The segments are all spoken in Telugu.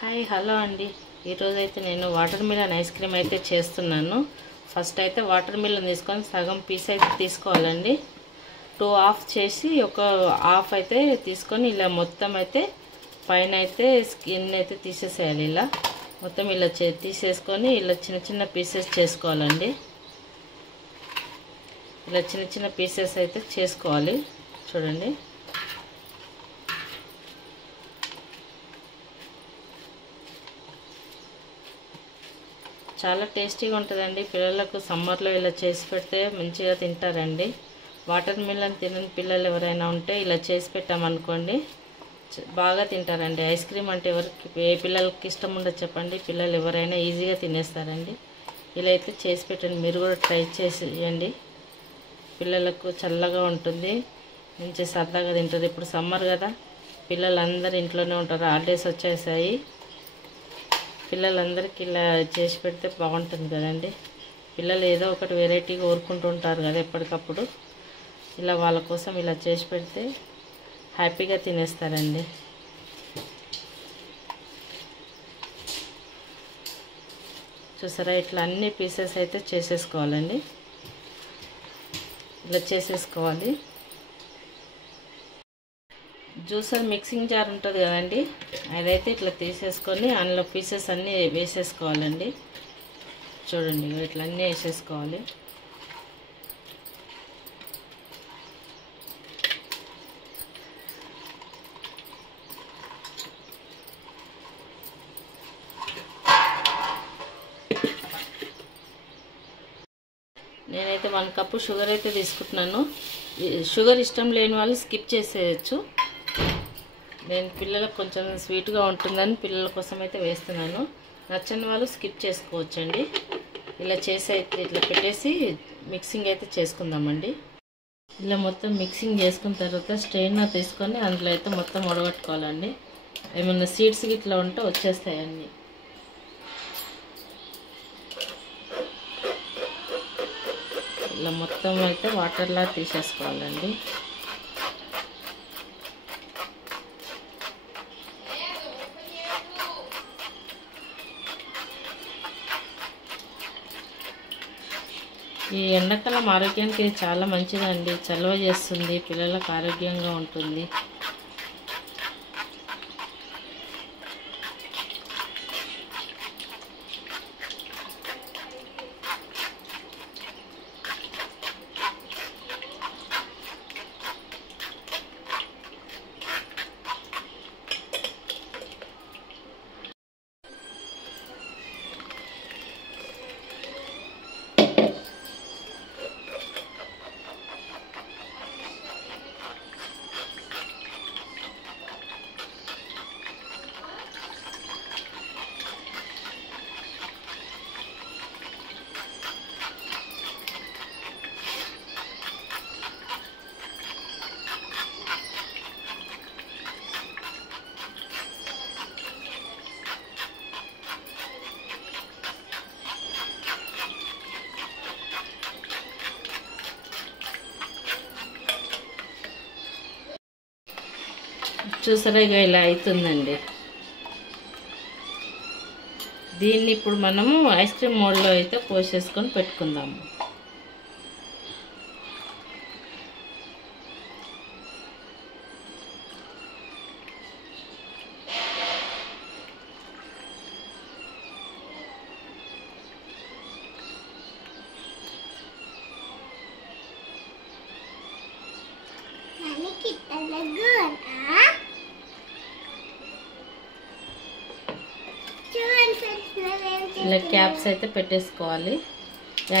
హాయ్ హలో అండి. ఈరోజు అయితే నేను వాటర్ మిలన్ ఐస్ క్రీమ్ అయితే చేస్తున్నాను. ఫస్ట్ అయితే వాటర్ మిలన్ తీసుకొని సగం పీస్ అయితే తీసుకోవాలండి. 2 హాఫ్ చేసి ఒక హాఫ్ అయితే తీసుకొని ఇలా మొత్తం అయితే పైన అయితే స్కిన్ అయితే తీసేసేయాలి. ఇలా మొత్తం ఇలా తీసేసుకొని ఇలా చిన్న చిన్న పీసెస్ చేసుకోవాలండి. ఇలా చిన్న చిన్న పీసెస్ అయితే చేసుకోవాలి. చూడండి, చాలా టేస్టీగా ఉంటుందండి. పిల్లలకు సమ్మర్లో ఇలా చేసి పెడితే మంచిగా తింటారండి. వాటర్ మిలన్ తినని పిల్లలు ఎవరైనా ఉంటే ఇలా చేసి పెట్టామనుకోండి బాగా తింటారండి. ఐస్ క్రీమ్ అంటే ఏ పిల్లలకి ఇష్టం ఉండదు చెప్పండి? పిల్లలు ఎవరైనా ఈజీగా తినేస్తారండి. ఇలా అయితే చేసి పెట్టండి. మీరు కూడా ట్రై చేసేయండి. పిల్లలకు చల్లగా ఉంటుంది, మంచి సరదాగా తింటారు. ఇప్పుడు సమ్మర్ కదా, పిల్లలందరూ ఇంట్లోనే ఉంటారు. హాలిడేస్ వచ్చేసాయి. పిల్లలందరికీ ఇలా చేసి పెడితే బాగుంటుంది కదండి. పిల్లలు ఏదో ఒకటి వెరైటీగా కోరుకుంటూ ఉంటారు కదా ఎప్పటికప్పుడు. ఇలా వాళ్ళ కోసం ఇలా చేసి పెడితే హ్యాపీగా తినేస్తారండి. చూసారా, ఇట్లా అన్ని పీసెస్ అయితే చేసేసుకోవాలండి. ఇలా చేసేసుకోవాలి. జ్యూసర్ మిక్సింగ్ జార్ ఉంటుంది కదండి, అదైతే ఇట్లా తీసేసుకొని అందులో పీసెస్ అన్నీ వేసేసుకోవాలండి. చూడండి, ఇట్లా అన్నీ వేసేసుకోవాలి. నేనైతే 1 కప్పు షుగర్ అయితే తీసుకుంటున్నాను. షుగర్ ఇష్టం లేని వాళ్ళు స్కిప్ చేసేయచ్చు. నేను పిల్లలకు కొంచెం స్వీట్గా ఉంటుందని పిల్లల కోసం అయితే వేస్తున్నాను. నచ్చని వాళ్ళు స్కిప్ చేసుకోవచ్చండి. ఇలా చేసి అయితే ఇట్లా పెట్టేసి మిక్సింగ్ అయితే చేసుకుందామండి. ఇలా మొత్తం మిక్సింగ్ చేసుకున్న తర్వాత స్ట్రెయినర్ తీసుకొని అందులో అయితే మొత్తం వడగట్టుకోవాలండి. ఏమన్నా సీడ్స్ ఇట్లా ఉంటే వచ్చేస్తాయి అన్నీ. ఇలా మొత్తం అయితే వాటర్లా తీసేసుకోవాలండి. ఈ ఎండాకాలం ఆరోగ్యానికి చాలా మంచిదండి. చలవ చేస్తుంది, పిల్లలకు ఆరోగ్యంగా ఉంటుంది. చూసారా, ఇలా అవుతుందండి. దీన్ని ఇప్పుడు మనము ఐస్ క్రీమ్ మోడ్లో అయితే పోసేసుకొని పెట్టుకుందాము. ఇలా క్యాప్స్ అయితే పెట్టేసుకోవాలి.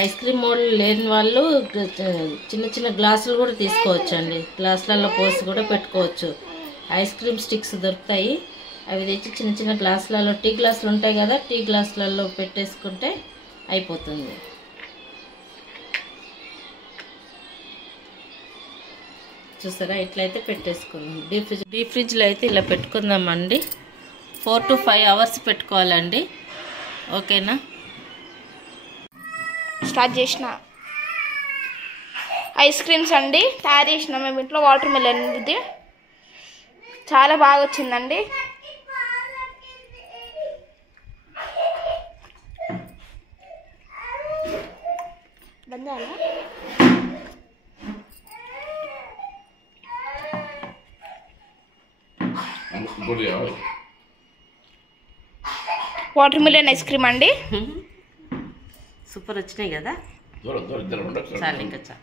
ఐస్ క్రీమ్ మోడ్ లేని వాళ్ళు చిన్న చిన్న గ్లాసులు కూడా తీసుకోవచ్చు అండి. గ్లాసులలో పోసి కూడా పెట్టుకోవచ్చు. ఐస్ క్రీమ్ స్టిక్స్ దొరుకుతాయి, అవి తెచ్చి చిన్న చిన్న గ్లాసులలో, టీ గ్లాసులు ఉంటాయి కదా, టీ గ్లాసులలో పెట్టేసుకుంటే అయిపోతుంది. చూసారా, ఇట్లయితే పెట్టేసుకుందాం. డీప్ ఫ్రిడ్జ్లో అయితే ఇలా పెట్టుకుందామండి. 4 to 5 అవర్స్ పెట్టుకోవాలండి. ఓకేనా? స్టార్ట్ చేసిన ఐస్ క్రీమ్స్ అండి తయారు చేసినాం మేము ఇంట్లో. వాటర్ మిలన్ ఇది చాలా బాగా వచ్చిందండి. వాటర్ మిలన్ ఐస్ క్రీమ్ అండి. సూపర్ వచ్చినాయి కదా. చాలు ఇంకా చాలు.